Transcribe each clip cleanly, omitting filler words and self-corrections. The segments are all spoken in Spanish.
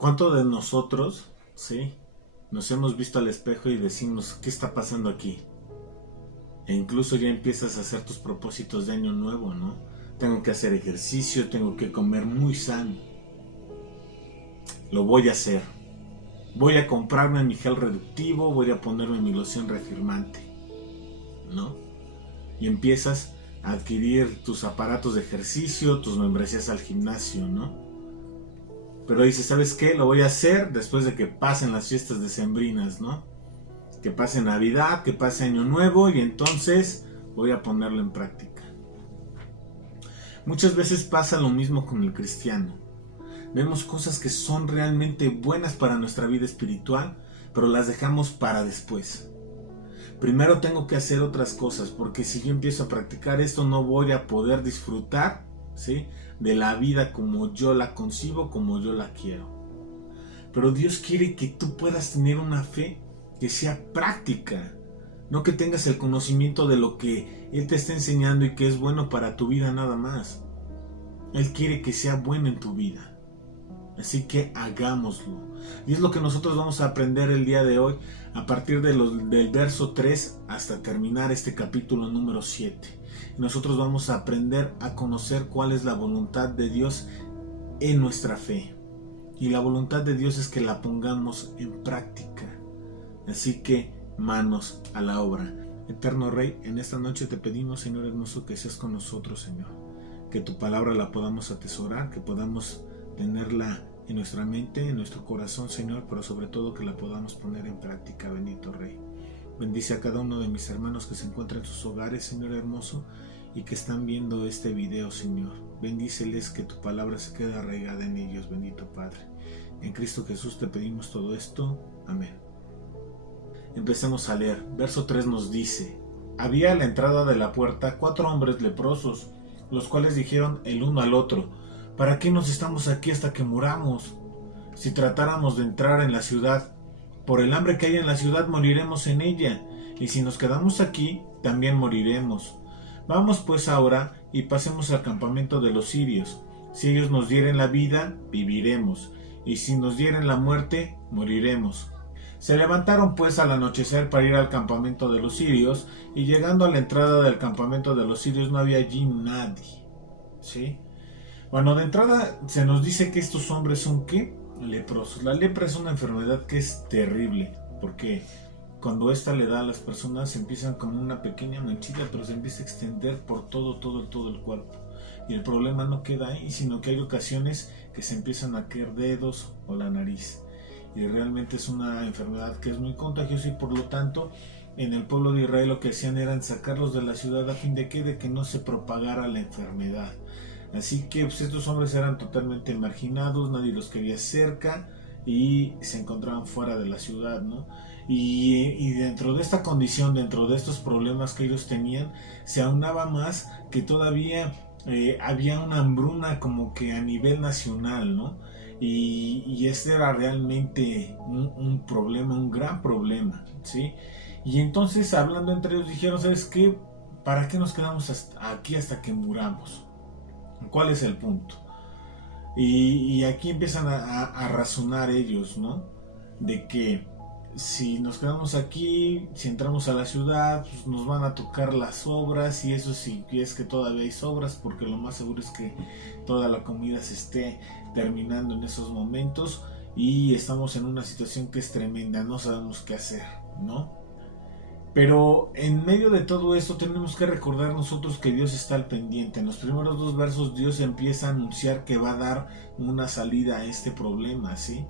¿Cuánto de nosotros, sí, nos hemos visto al espejo y decimos, ¿qué está pasando aquí? E incluso ya empiezas a hacer tus propósitos de año nuevo, ¿no? Tengo que hacer ejercicio, tengo que comer muy sano. Lo voy a hacer. Voy a comprarme mi gel reductivo, voy a ponerme mi loción reafirmante, ¿no? Y empiezas a adquirir tus aparatos de ejercicio, tus membresías al gimnasio, ¿no? Pero dices, ¿sabes qué? Lo voy a hacer después de que pasen las fiestas decembrinas, ¿no? Que pase Navidad, que pase Año Nuevo y entonces voy a ponerlo en práctica. Muchas veces pasa lo mismo con el cristiano. Vemos cosas que son realmente buenas para nuestra vida espiritual, pero las dejamos para después. Primero tengo que hacer otras cosas, porque si yo empiezo a practicar esto no voy a poder disfrutar, ¿sí?, de la vida como yo la concibo, como yo la quiero. Pero Dios quiere que tú puedas tener una fe que sea práctica, no que tengas el conocimiento de lo que Él te está enseñando y que es bueno para tu vida nada más. Él quiere que sea bueno en tu vida. Así que hagámoslo. Y es lo que nosotros vamos a aprender el día de hoy, a partir del verso 3 hasta terminar este capítulo número 7. Nosotros vamos a aprender a conocer cuál es la voluntad de Dios en nuestra fe. Y la voluntad de Dios es que la pongamos en práctica. Así que manos a la obra. Eterno Rey, en esta noche te pedimos, Señor hermoso, que seas con nosotros, Señor. Que tu palabra la podamos atesorar, que podamos tenerla en nuestra mente, en nuestro corazón, Señor, pero sobre todo que la podamos poner en práctica, bendito Rey. Bendice a cada uno de mis hermanos que se encuentran en sus hogares, Señor hermoso, y que están viendo este video, Señor. Bendíceles, que tu palabra se quede arraigada en ellos, bendito Padre. En Cristo Jesús te pedimos todo esto. Amén. Empecemos a leer. Verso 3 nos dice: había a la entrada de la puerta 4 hombres leprosos, los cuales dijeron el uno al otro: ¿para qué nos estamos aquí hasta que muramos? Si tratáramos de entrar en la ciudad, por el hambre que hay en la ciudad moriremos en ella, y si nos quedamos aquí, también moriremos. Vamos pues ahora y pasemos al campamento de los sirios. Si ellos nos dieren la vida, viviremos, y si nos dieren la muerte, moriremos. Se levantaron pues al anochecer para ir al campamento de los sirios, y llegando a la entrada del campamento de los sirios no había allí nadie. ¿Sí? Bueno, de entrada se nos dice que estos hombres son ¿qué? Leprosos. La lepra es una enfermedad que es terrible, porque cuando esta le da a las personas empiezan como una pequeña manchita, pero se empieza a extender por todo el cuerpo. Y el problema no queda ahí, sino que hay ocasiones que se empiezan a caer dedos o la nariz. Y realmente es una enfermedad que es muy contagiosa, y por lo tanto en el pueblo de Israel lo que hacían era sacarlos de la ciudad a fin de que no se propagara la enfermedad. Así que pues, estos hombres eran totalmente marginados, nadie los quería cerca y se encontraban fuera de la ciudad, ¿no? Y dentro de esta condición, dentro de estos problemas que ellos tenían, se aunaba más que todavía había una hambruna como que a nivel nacional, ¿no? Y este era realmente un problema, un gran problema, ¿sí? Y entonces, hablando entre ellos, dijeron, ¿sabes qué? ¿Para qué nos quedamos aquí hasta que muramos? ¿Cuál es el punto? Y aquí empiezan a razonar ellos, ¿no? De que si nos quedamos aquí, si entramos a la ciudad, pues nos van a tocar las obras, y eso sí es que todavía hay sobras, porque lo más seguro es que toda la comida se esté terminando en esos momentos, y estamos en una situación que es tremenda, no sabemos qué hacer, ¿no? Pero en medio de todo esto tenemos que recordar nosotros que Dios está al pendiente. En los primeros 2 versos Dios empieza a anunciar que va a dar una salida a este problema, ¿sí?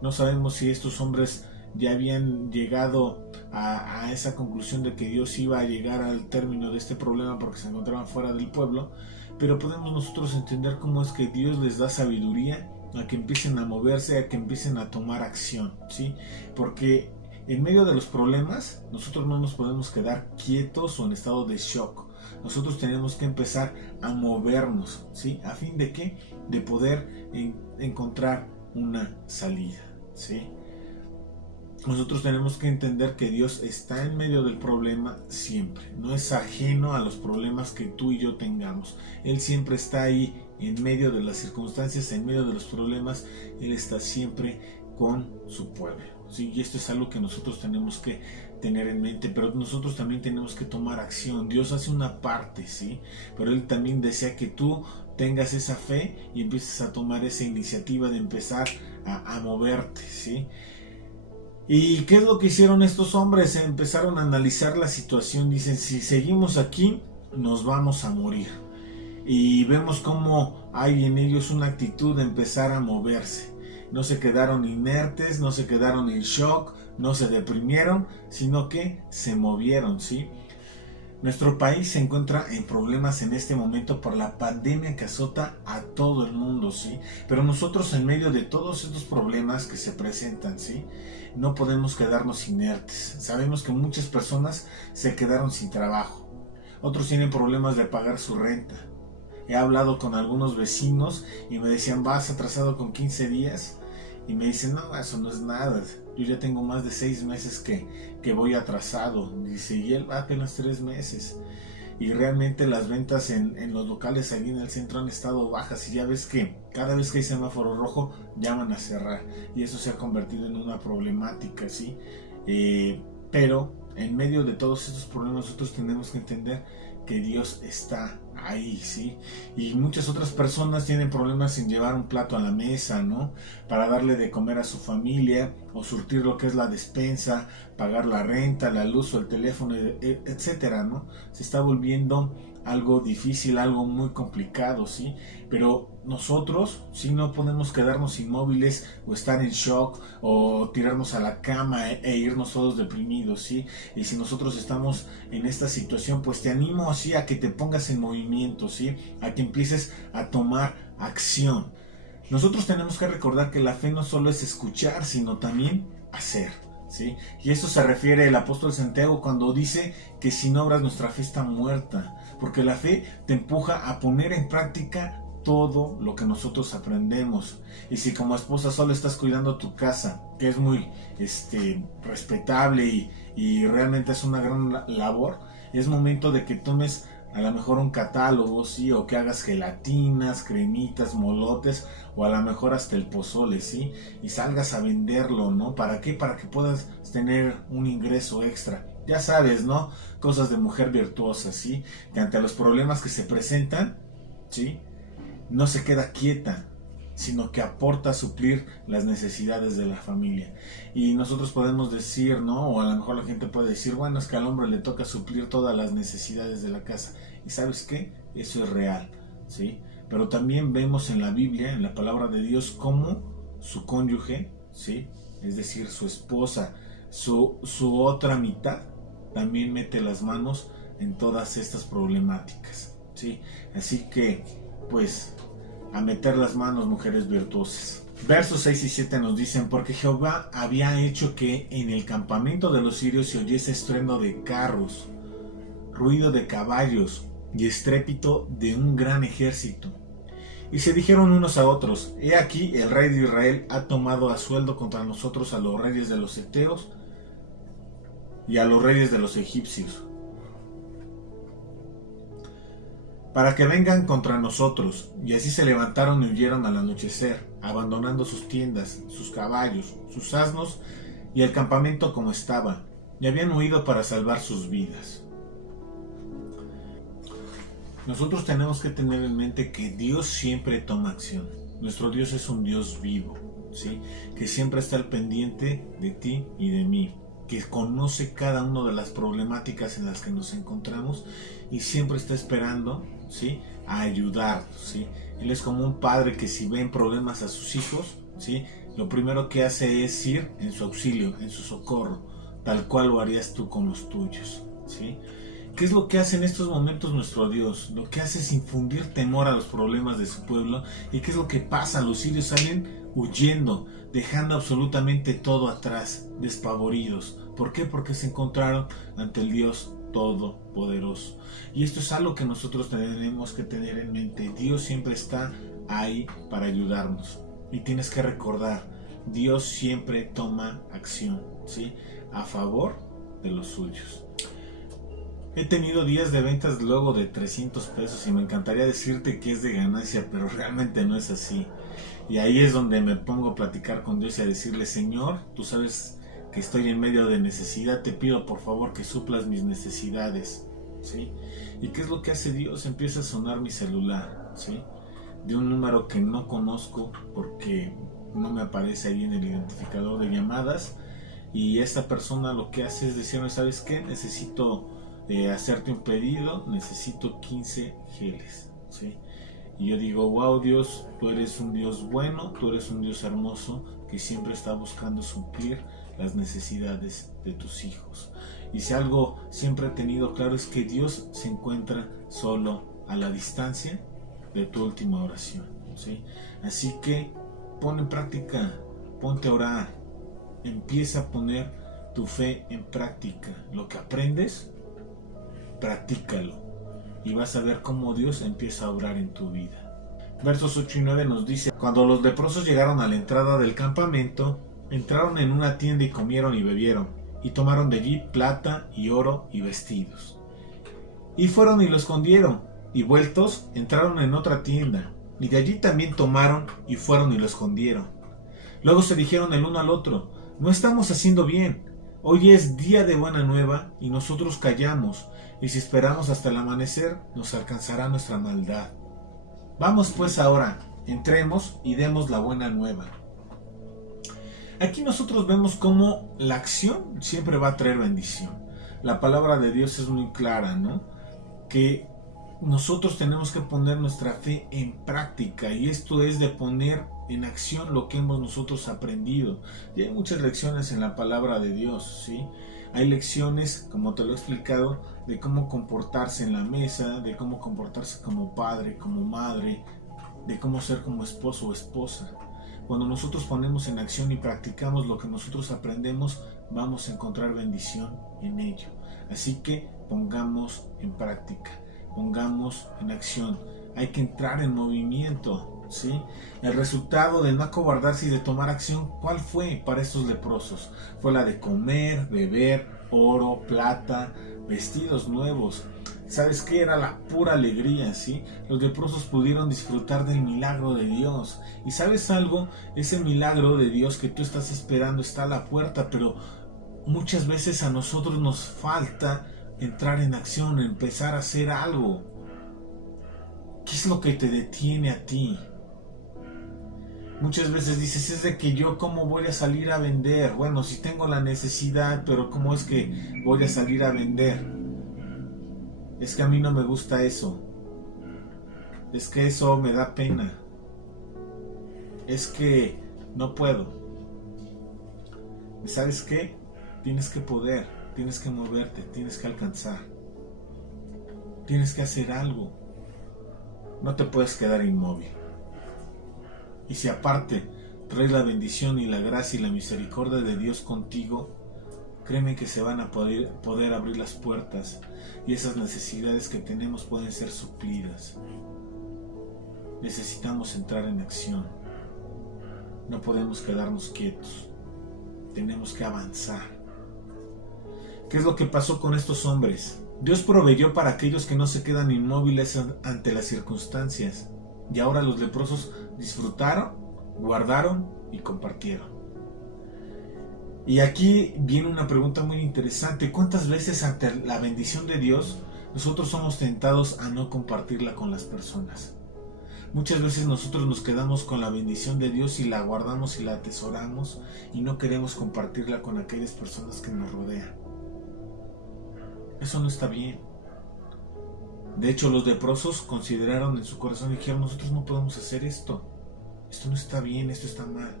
No sabemos si estos hombres ya habían llegado a esa conclusión de que Dios iba a llegar al término de este problema porque se encontraban fuera del pueblo, pero podemos nosotros entender cómo es que Dios les da sabiduría a que empiecen a moverse, a que empiecen a tomar acción, ¿sí? Porque en medio de los problemas, nosotros no nos podemos quedar quietos o en estado de shock. Nosotros tenemos que empezar a movernos, ¿sí? ¿A fin de qué? De poder encontrar una salida, ¿sí? nosotros tenemos que entender que Dios está en medio del problema siempre. No es ajeno a los problemas que tú y yo tengamos. Él siempre está ahí en medio de las circunstancias, en medio de los problemas. Él está siempre con su pueblo, ¿sí? Y esto es algo que nosotros tenemos que tener en mente, pero nosotros también tenemos que tomar acción. Dios hace una parte, ¿sí? Pero Él también desea que tú tengas esa fe y empieces a tomar esa iniciativa de empezar a moverte, ¿sí? ¿Y qué es lo que hicieron estos hombres? Empezaron a analizar la situación. Dicen, si seguimos aquí, nos vamos a morir. Y vemos cómo hay en ellos una actitud de empezar a moverse. No se quedaron inertes, no se quedaron en shock, no se deprimieron, sino que se movieron, ¿sí? Nuestro país se encuentra en problemas en este momento por la pandemia que azota a todo el mundo, ¿sí? Pero nosotros en medio de todos estos problemas que se presentan, ¿sí? No podemos quedarnos inertes. Sabemos que muchas personas se quedaron sin trabajo. Otros tienen problemas de pagar su renta. He hablado con algunos vecinos y me decían, ¿vas atrasado con 15 días? Y me dicen, no, eso no es nada. Yo ya tengo más de 6 meses que voy atrasado. Dice, y él va apenas 3 meses. Y realmente las ventas en los locales allí en el centro han estado bajas. Y ya ves que cada vez que hay semáforo rojo, llaman a cerrar. Y eso se ha convertido en una problemática, ¿sí? Pero en medio de todos estos problemas nosotros tenemos que entender que Dios está ahí, ¿sí? Y muchas otras personas tienen problemas en llevar un plato a la mesa, ¿no? Para darle de comer a su familia, o surtir lo que es la despensa, pagar la renta, la luz o el teléfono, etcétera, ¿no? Se está volviendo algo difícil, algo muy complicado, ¿sí? Pero nosotros, sí, no podemos quedarnos inmóviles o estar en shock o tirarnos a la cama e irnos todos deprimidos, ¿sí? Y si nosotros estamos en esta situación, pues te animo así a que te pongas en movimiento, ¿sí? A que empieces a tomar acción. Nosotros tenemos que recordar que la fe no solo es escuchar, sino también hacer, ¿sí? Y eso se refiere el apóstol Santiago cuando dice que sin obras nuestra fe está muerta, porque la fe te empuja a poner en práctica todo lo que nosotros aprendemos. Y si como esposa solo estás cuidando tu casa, que es muy respetable y realmente es una gran labor, es momento de que tomes a lo mejor un catálogo, ¿sí? O que hagas gelatinas, cremitas, molotes, o a lo mejor hasta el pozole, ¿sí? Y salgas a venderlo, ¿no? ¿Para qué? Para que puedas tener un ingreso extra. Ya sabes, ¿no? Cosas de mujer virtuosa, ¿sí? Que ante los problemas que se presentan, ¿sí? No se queda quieta, sino que aporta a suplir las necesidades de la familia. Y nosotros podemos decir, ¿no? O a lo mejor la gente puede decir, bueno, es que al hombre le toca suplir todas las necesidades de la casa. ¿Y sabes qué? Eso es real, ¿sí? Pero también vemos en la Biblia, en la palabra de Dios, cómo su cónyuge, ¿sí? Es decir, su esposa, su otra mitad, también mete las manos en todas estas problemáticas, ¿sí? Así que, pues, a meter las manos, mujeres virtuosas. Versos 6 y 7 nos dicen, porque Jehová había hecho que en el campamento de los sirios se oyese estruendo de carros, ruido de caballos y estrépito de un gran ejército. Y se dijeron unos a otros, he aquí el rey de Israel ha tomado a sueldo contra nosotros a los reyes de los heteos y a los reyes de los egipcios, para que vengan contra nosotros. Y así se levantaron y huyeron al anochecer, abandonando sus tiendas, sus caballos, sus asnos y el campamento como estaba, y habían huido para salvar sus vidas. Nosotros tenemos que tener en mente que Dios siempre toma acción. Nuestro Dios es un Dios vivo, ¿sí? Que siempre está al pendiente de ti y de mí, que conoce cada una de las problemáticas en las que nos encontramos y siempre está esperando, ¿sí? A ayudarnos, ¿sí? Él es como un padre que si ven problemas a sus hijos, ¿sí? Lo primero que hace es ir en su auxilio, en su socorro, tal cual lo harías tú con los tuyos, ¿sí? ¿Qué es lo que hace en estos momentos nuestro Dios? Lo que hace es infundir temor a los problemas de su pueblo. ¿Y qué es lo que pasa? Los sirios salen huyendo, dejando absolutamente todo atrás, despavoridos. ¿Por qué? Porque se encontraron ante el Dios Todopoderoso. Y esto es algo que nosotros tenemos que tener en mente. Dios siempre está ahí para ayudarnos. Y tienes que recordar, Dios siempre toma acción, ¿sí? A favor de los suyos. He tenido días de ventas luego de 300 pesos y me encantaría decirte que es de ganancia, pero realmente no es así. Y ahí es donde me pongo a platicar con Dios y a decirle: Señor, tú sabes que estoy en medio de necesidad, te pido por favor que suplas mis necesidades, ¿sí? ¿Y qué es lo que hace Dios? Empieza a sonar mi celular, ¿sí? De un número que no conozco porque no me aparece ahí en el identificador de llamadas, y esta persona lo que hace es decirme: ¿sabes qué? Necesito hacerte un pedido, necesito 15 geles, ¿sí? Y yo digo: wow, Dios, tú eres un Dios bueno, tú eres un Dios hermoso que siempre está buscando suplir las necesidades de tus hijos. Y si algo siempre he tenido claro es que Dios se encuentra solo a la distancia de tu última oración, ¿sí? Así que pon en práctica, ponte a orar, empieza a poner tu fe en práctica. Lo que aprendes, practícalo y vas a ver cómo Dios empieza a obrar en tu vida. Versos 8 y 9 nos dice: cuando los leprosos llegaron a la entrada del campamento, entraron en una tienda y comieron y bebieron, y tomaron de allí plata y oro y vestidos. Y fueron y lo escondieron, y vueltos entraron en otra tienda, y de allí también tomaron y fueron y lo escondieron. Luego se dijeron el uno al otro: no estamos haciendo bien. Hoy es día de buena nueva y nosotros callamos, y si esperamos hasta el amanecer nos alcanzará nuestra maldad. Vamos pues ahora, entremos y demos la buena nueva. Aquí nosotros vemos cómo la acción siempre va a traer bendición. La palabra de Dios es muy clara, ¿no? Que nosotros tenemos que poner nuestra fe en práctica, y esto es de poner en acción lo que hemos nosotros aprendido. Y hay muchas lecciones en la palabra de Dios, ¿sí? Hay lecciones, como te lo he explicado, de cómo comportarse en la mesa, de cómo comportarse como padre, como madre, de cómo ser como esposo o esposa. Cuando nosotros ponemos en acción y practicamos lo que nosotros aprendemos, vamos a encontrar bendición en ello. Así que pongamos en práctica, pongamos en acción. Hay que entrar en movimiento, ¿sí? El resultado de no acobardarse y de tomar acción, ¿cuál fue para estos leprosos? Fue la de comer, beber, oro, plata, vestidos nuevos. ¿Sabes qué? Era la pura alegría, ¿sí? Los leprosos pudieron disfrutar del milagro de Dios. ¿Y sabes algo? Ese milagro de Dios que tú estás esperando está a la puerta, pero muchas veces a nosotros nos falta entrar en acción, empezar a hacer algo. ¿Qué es lo que te detiene a ti? Muchas veces dices: es de que yo cómo voy a salir a vender. Bueno, si tengo la necesidad, pero ¿cómo es que voy a salir a vender? Es que a mí no me gusta eso. Es que eso me da pena. Es que no puedo. ¿Sabes qué? Tienes que poder, tienes que moverte, tienes que alcanzar. Tienes que hacer algo. No te puedes quedar inmóvil. Y si aparte traes la bendición y la gracia y la misericordia de Dios contigo, créeme que se van a poder abrir las puertas, y esas necesidades que tenemos pueden ser suplidas. Necesitamos entrar en acción. No podemos quedarnos quietos. Tenemos que avanzar. ¿Qué es lo que pasó con estos hombres? Dios proveyó para aquellos que no se quedan inmóviles ante las circunstancias. Y ahora los leprosos disfrutaron, guardaron y compartieron. Y aquí viene una pregunta muy interesante. ¿Cuántas veces ante la bendición de Dios nosotros somos tentados a no compartirla con las personas? Muchas veces nosotros nos quedamos con la bendición de Dios y la guardamos y la atesoramos, y no queremos compartirla con aquellas personas que nos rodean. Eso no está bien. De hecho, los leprosos consideraron en su corazón y dijeron: nosotros no podemos hacer esto. Esto no está bien, esto está mal.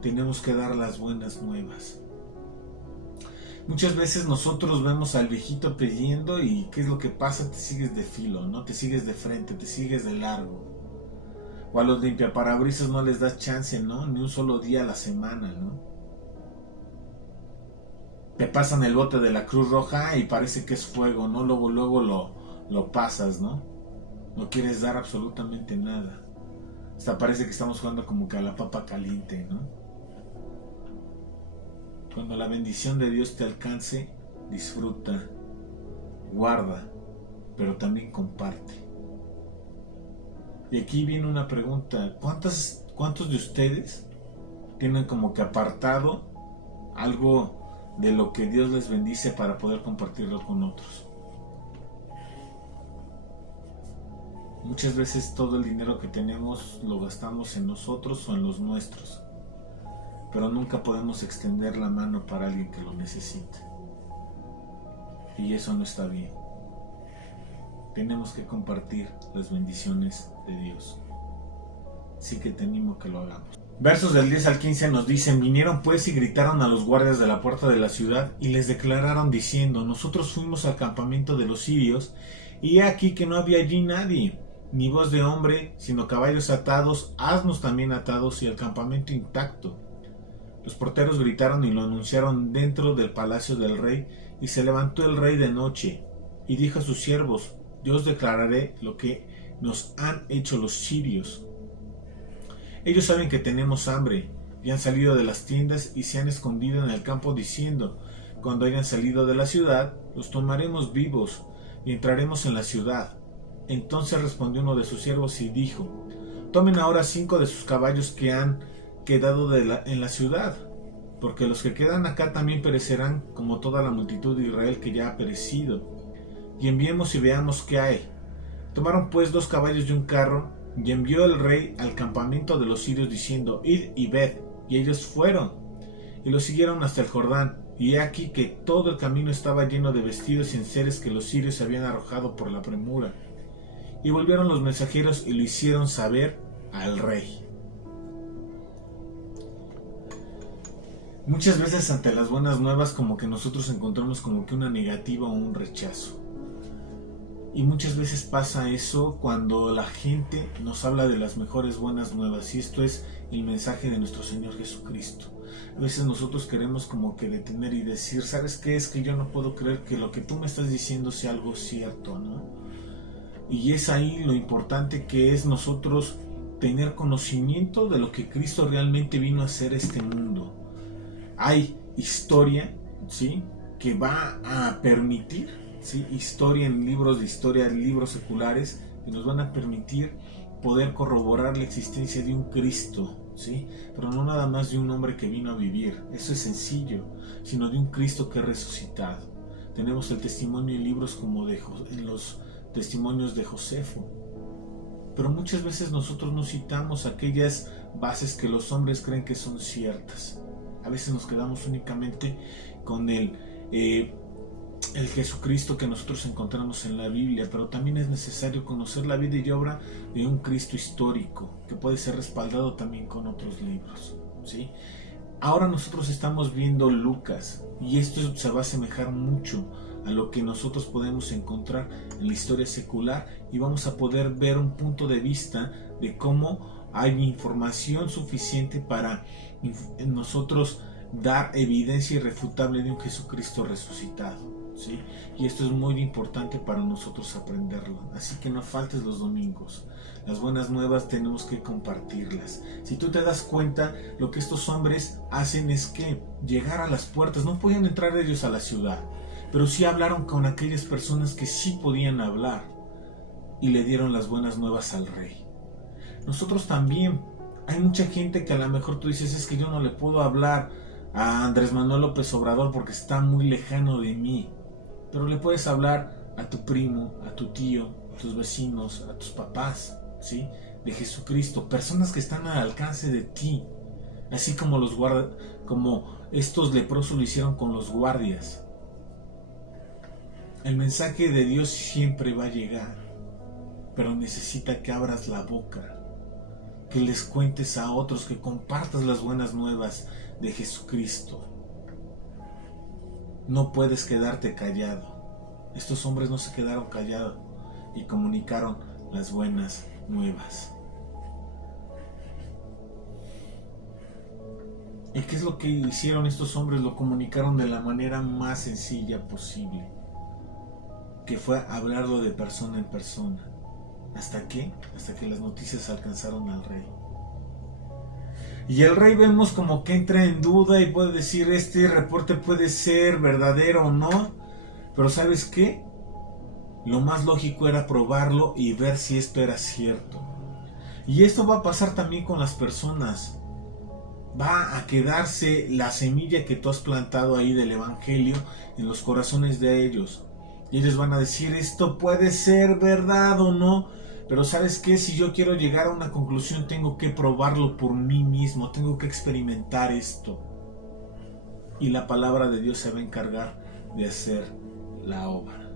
Tenemos que dar las buenas nuevas. Muchas veces nosotros vemos al viejito pidiendo, y ¿qué es lo que pasa? Te sigues de filo, ¿no? Te sigues de frente, te sigues de largo. O a los limpiaparabrisas no les das chance, ¿no? Ni un solo día a la semana, ¿no? Te pasan el bote de la Cruz Roja y parece que es fuego, ¿no? Luego lo pasas, ¿no? No quieres dar absolutamente nada. Hasta parece que estamos jugando como que a la papa caliente, ¿no? Cuando la bendición de Dios te alcance, disfruta, guarda, pero también comparte. Y aquí viene una pregunta: ¿cuántos de ustedes tienen como que apartado algo de lo que Dios les bendice para poder compartirlo con otros? Muchas veces todo el dinero que tenemos lo gastamos en nosotros o en los nuestros, pero nunca podemos extender la mano para alguien que lo necesite. Y eso no está bien. Tenemos que compartir las bendiciones de Dios. Así que te animo a que lo hagamos. Versos del 10 al 15 nos dicen: vinieron pues y gritaron a los guardias de la puerta de la ciudad y les declararon diciendo: nosotros fuimos al campamento de los sirios, y he aquí que no había allí nadie, ni voz de hombre, sino caballos atados, asnos también atados, y el campamento intacto. Los porteros gritaron y lo anunciaron dentro del palacio del rey, y se levantó el rey de noche, y dijo a sus siervos: yo os declararé lo que nos han hecho los sirios. Ellos saben que tenemos hambre, y han salido de las tiendas y se han escondido en el campo diciendo: cuando hayan salido de la ciudad, los tomaremos vivos y entraremos en la ciudad. Entonces respondió uno de sus siervos y dijo: tomen ahora 5 de sus caballos que han quedado en la ciudad, porque los que quedan acá también perecerán como toda la multitud de Israel que ya ha perecido, y enviemos y veamos qué hay. Tomaron pues 2 caballos y un carro, y envió el rey al campamento de los sirios diciendo: id y ved. Y ellos fueron y los siguieron hasta el Jordán, y he aquí que todo el camino estaba lleno de vestidos y enseres que los sirios habían arrojado por la premura. Y volvieron los mensajeros y lo hicieron saber al rey. Muchas veces ante las buenas nuevas como que nosotros encontramos como que una negativa o un rechazo. Y muchas veces pasa eso cuando la gente nos habla de las mejores buenas nuevas, y esto es el mensaje de nuestro Señor Jesucristo. A veces nosotros queremos como que detener y decir: ¿sabes qué? Es que yo no puedo creer que lo que tú me estás diciendo sea algo cierto, ¿no? Y es ahí lo importante que es nosotros tener conocimiento de lo que Cristo realmente vino a hacer a este mundo. Hay historia, ¿sí?, que va a permitir, ¿sí?, historia en libros de historia, libros seculares, que nos van a permitir poder corroborar la existencia de un Cristo, ¿sí?, pero no nada más de un hombre que vino a vivir, eso es sencillo, sino de un Cristo que ha resucitado. Tenemos el testimonio en libros como en los testimonios de Josefo, pero muchas veces nosotros no citamos aquellas bases que los hombres creen que son ciertas. A veces nos quedamos únicamente con el Jesucristo que nosotros encontramos en la Biblia, pero también es necesario conocer la vida y obra de un Cristo histórico que puede ser respaldado también con otros libros, ¿sí? Ahora nosotros estamos viendo Lucas, y esto se va a asemejar mucho a lo que nosotros podemos encontrar en la historia secular, y vamos a poder ver un punto de vista de cómo hay información suficiente para nosotros dar evidencia irrefutable de un Jesucristo resucitado, ¿sí? Y esto es muy importante para nosotros aprenderlo, así que no faltes los domingos. Las buenas nuevas tenemos que compartirlas. Si tú te das cuenta, lo que estos hombres hacen es que llegar a las puertas, no podían entrar ellos a la ciudad, pero sí hablaron con aquellas personas que sí podían hablar, y le dieron las buenas nuevas al rey. Nosotros también, hay mucha gente que a lo mejor tú dices: es que yo no le puedo hablar a Andrés Manuel López Obrador porque está muy lejano de mí, pero le puedes hablar a tu primo, a tu tío, a tus vecinos, a tus papás, ¿sí?, de Jesucristo, personas que están al alcance de ti, así como como estos leprosos lo hicieron con los guardias. El mensaje de Dios siempre va a llegar, pero necesita que abras la boca, que les cuentes a otros, que compartas las buenas nuevas de Jesucristo. No puedes quedarte callado. Estos hombres no se quedaron callados y comunicaron las buenas nuevas. ¿Y qué es lo que hicieron estos hombres? Lo comunicaron de la manera más sencilla posible, que fue hablarlo de persona en persona. ¿Hasta qué? Hasta que las noticias alcanzaron al rey. Y el rey vemos como que entra en duda y puede decir, este reporte puede ser verdadero o no. Pero ¿sabes qué? Lo más lógico era probarlo y ver si esto era cierto. Y esto va a pasar también con las personas. Va a quedarse la semilla que tú has plantado ahí del evangelio en los corazones de ellos. Y ellos van a decir, esto puede ser verdad o no. Pero ¿sabes qué? Si yo quiero llegar a una conclusión, tengo que probarlo por mí mismo. Tengo que experimentar esto. Y la palabra de Dios se va a encargar de hacer la obra.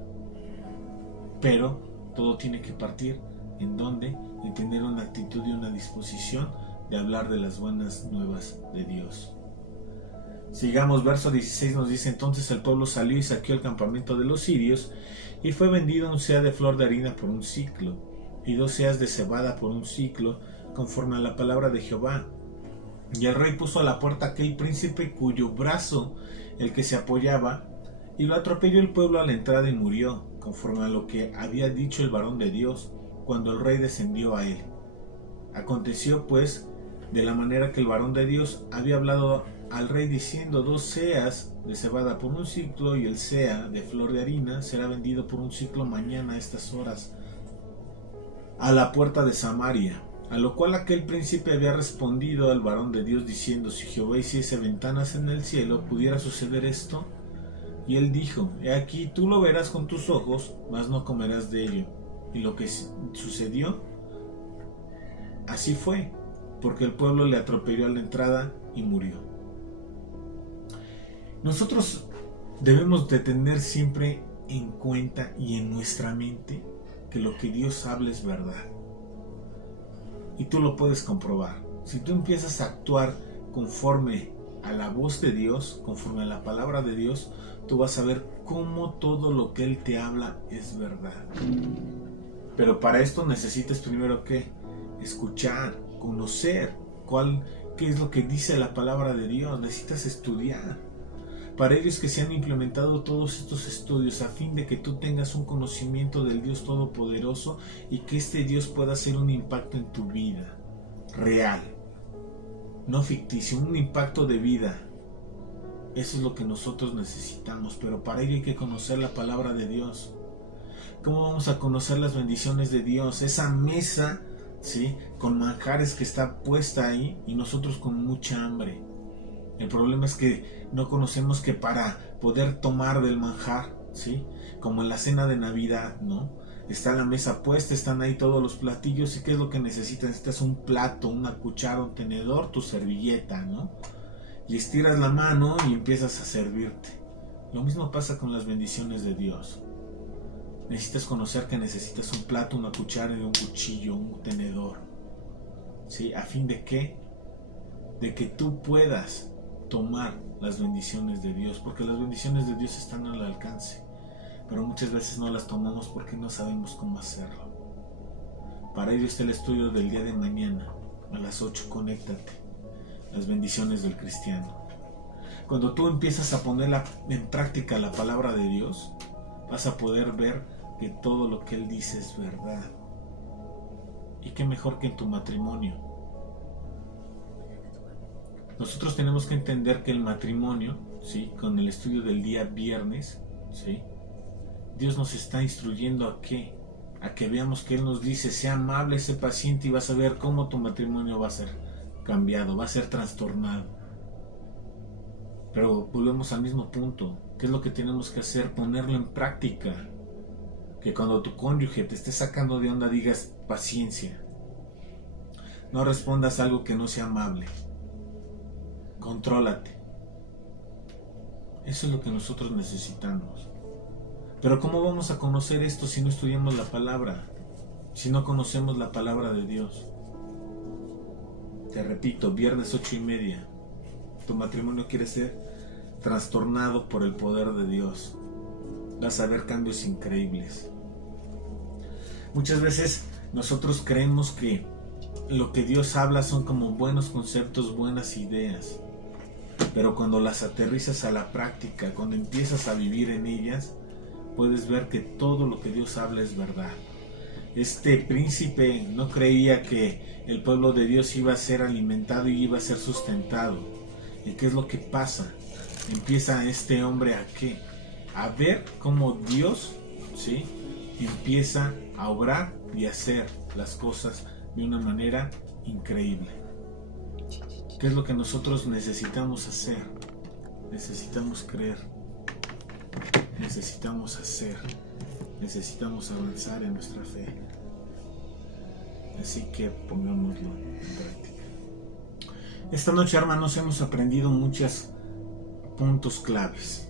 Pero todo tiene que partir en donde, en tener una actitud y una disposición de hablar de las buenas nuevas de Dios. Sigamos, verso 16 nos dice, entonces el pueblo salió y saqueó el campamento de los sirios, y fue vendido un seah de flor de harina por un siclo, y 2 seahs de cebada por un siclo, conforme a la palabra de Jehová. Y el rey puso a la puerta aquel príncipe cuyo brazo el que se apoyaba, y lo atropelló el pueblo a la entrada y murió, conforme a lo que había dicho el varón de Dios, cuando el rey descendió a él. Aconteció pues, de la manera que el varón de Dios había hablado al rey diciendo, 2 seahs de cebada por un siclo, y el seah de flor de harina será vendido por un siclo mañana a estas horas, a la puerta de Samaria. A lo cual aquel príncipe había respondido al varón de Dios diciendo, si Jehová hiciese ventanas en el cielo, ¿pudiera suceder esto? Y él dijo, he aquí, tú lo verás con tus ojos, mas no comerás de ello. Y lo que sucedió, así fue, porque el pueblo le atropelló a la entrada y murió. Nosotros debemos de tener siempre en cuenta y en nuestra mente que lo que Dios habla es verdad. Y tú lo puedes comprobar. Si tú empiezas a actuar conforme a la voz de Dios, conforme a la palabra de Dios, tú vas a ver cómo todo lo que Él te habla es verdad. Pero para esto necesitas primero ¿qué? Escuchar, conocer qué es lo que dice la palabra de Dios. Necesitas estudiar. Para ellos que se han implementado todos estos estudios a fin de que tú tengas un conocimiento del Dios Todopoderoso y que este Dios pueda hacer un impacto en tu vida real, no ficticio, un impacto de vida. Eso es lo que nosotros necesitamos, pero para ello hay que conocer la palabra de Dios. ¿Cómo vamos a conocer las bendiciones de Dios? Esa mesa, ¿sí?, con manjares que está puesta ahí y nosotros con mucha hambre. El problema es que no conocemos que para poder tomar del manjar, ¿sí?, como en la cena de Navidad, ¿no?, está la mesa puesta, están ahí todos los platillos, y ¿qué es lo que necesitas? Necesitas un plato, una cuchara, un tenedor, tu servilleta, ¿no? Y estiras la mano y empiezas a servirte. Lo mismo pasa con las bendiciones de Dios. Necesitas conocer que necesitas un plato, una cuchara y un cuchillo, un tenedor, ¿sí? ¿A fin de qué? De que tú puedas tomar las bendiciones de Dios, porque las bendiciones de Dios están al alcance, pero muchas veces no las tomamos porque no sabemos cómo hacerlo. Para ello está el estudio del día de mañana, a las 8, conéctate, las bendiciones del cristiano. Cuando tú empiezas a poner en práctica la palabra de Dios, vas a poder ver que todo lo que Él dice es verdad. Y qué mejor que en tu matrimonio. Nosotros tenemos que entender que el matrimonio, ¿sí?, con el estudio del día viernes, ¿sí?, Dios nos está instruyendo a qué, a que veamos que Él nos dice, sea amable, sé paciente, y vas a ver cómo tu matrimonio va a ser cambiado, va a ser trastornado. Pero volvemos al mismo punto. ¿Qué es lo que tenemos que hacer? Ponerlo en práctica. Que cuando tu cónyuge te esté sacando de onda digas paciencia. No respondas algo que no sea amable. Contrólate. Eso es lo que nosotros necesitamos. Pero ¿cómo vamos a conocer esto si no estudiamos la palabra? Si no conocemos la palabra de Dios. Te repito, viernes 8:30. Tu matrimonio quiere ser trastornado por el poder de Dios. Vas a ver cambios increíbles. Muchas veces nosotros creemos que lo que Dios habla son como buenos conceptos, buenas ideas. Pero cuando las aterrizas a la práctica, cuando empiezas a vivir en ellas, puedes ver que todo lo que Dios habla es verdad. Este príncipe no creía que el pueblo de Dios iba a ser alimentado y iba a ser sustentado. ¿Y qué es lo que pasa? Empieza este hombre a ¿qué? A ver cómo Dios, ¿sí?, empieza a obrar y hacer las cosas de una manera increíble. ¿Qué es lo que nosotros necesitamos hacer? Necesitamos creer, necesitamos hacer, necesitamos avanzar en nuestra fe. Así que pongámoslo en práctica. Esta noche, hermanos, hemos aprendido muchos puntos claves.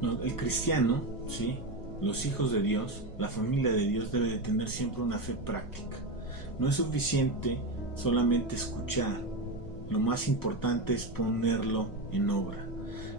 El cristiano, ¿sí?, los hijos de Dios, la familia de Dios debe de tener siempre una fe práctica. No es suficiente solamente escuchar. Lo más importante es ponerlo en obra.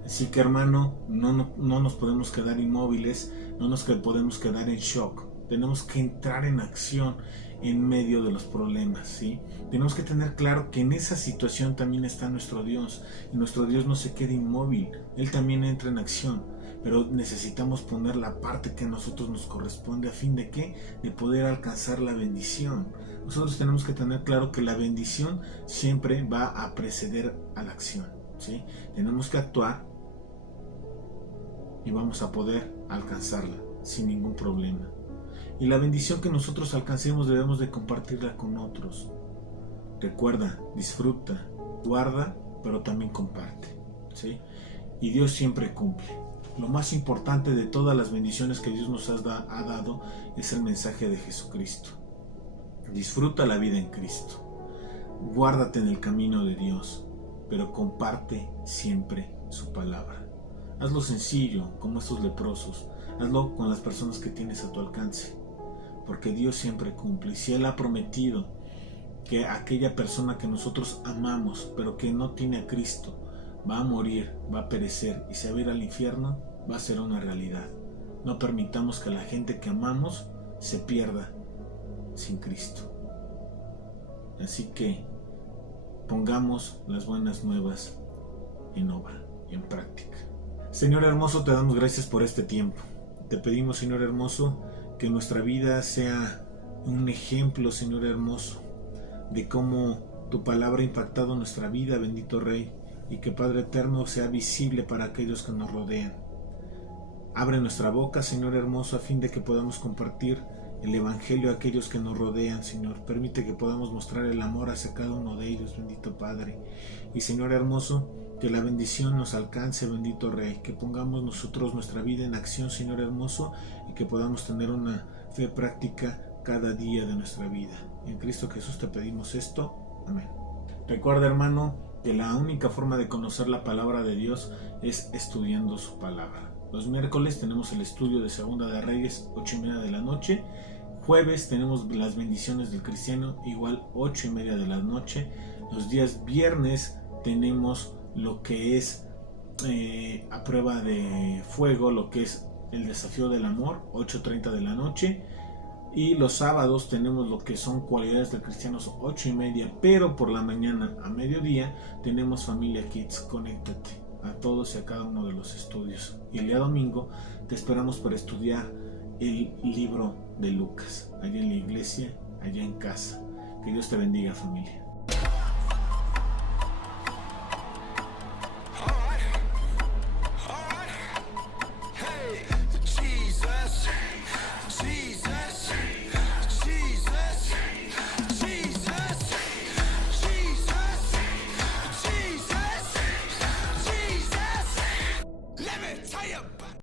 Así que, hermano, no nos podemos quedar inmóviles, no nos podemos quedar en shock. Tenemos que entrar en acción en medio de los problemas, ¿sí? Tenemos que tener claro que en esa situación también está nuestro Dios. Y nuestro Dios no se queda inmóvil, Él también entra en acción. Pero necesitamos poner la parte que a nosotros nos corresponde a fin de ¿qué? De poder alcanzar la bendición. Nosotros tenemos que tener claro que la bendición siempre va a preceder a la acción, ¿sí? Tenemos que actuar y vamos a poder alcanzarla sin ningún problema. Y la bendición que nosotros alcancemos debemos de compartirla con otros. Recuerda, disfruta, guarda, pero también comparte, ¿sí? Y Dios siempre cumple. Lo más importante de todas las bendiciones que Dios nos ha dado es el mensaje de Jesucristo. Disfruta la vida en Cristo. Guárdate en el camino de Dios, pero comparte siempre su palabra. Hazlo sencillo, como estos leprosos. Hazlo con las personas que tienes a tu alcance, porque Dios siempre cumple. Y si Él ha prometido que aquella persona que nosotros amamos, pero que no tiene a Cristo, va a morir, va a perecer y se va a ir al infierno, va a ser una realidad. No permitamos que la gente que amamos se pierda sin Cristo. Así que pongamos las buenas nuevas en obra y en práctica. Señor hermoso, te damos gracias por este tiempo. Te pedimos, Señor hermoso, que nuestra vida sea un ejemplo, Señor hermoso, de cómo tu palabra ha impactado nuestra vida, bendito Rey, y que Padre eterno sea visible para aquellos que nos rodean. Abre nuestra boca, Señor hermoso, a fin de que podamos compartir el Evangelio a aquellos que nos rodean, Señor. Permite que podamos mostrar el amor hacia cada uno de ellos, bendito Padre. Y Señor hermoso, que la bendición nos alcance, bendito Rey. Que pongamos nosotros nuestra vida en acción, Señor hermoso, y que podamos tener una fe práctica cada día de nuestra vida. En Cristo Jesús te pedimos esto. Amén. Recuerda, hermano, que la única forma de conocer la palabra de Dios es estudiando su palabra. Los miércoles tenemos el estudio de Segunda de Reyes, 8:30 de la noche. Jueves tenemos las bendiciones del cristiano, igual 8:30 de la noche. Los días viernes tenemos lo que es a prueba de fuego, lo que es el desafío del amor, 8:30 de la noche. Y los sábados tenemos lo que son cualidades del cristiano, 8:30, pero por la mañana a mediodía tenemos Familia Kids. Conéctate a todos y a cada uno de los estudios. Y el día domingo te esperamos para estudiar el libro de Lucas, allá en la iglesia, allá en casa. Que Dios te bendiga, familia.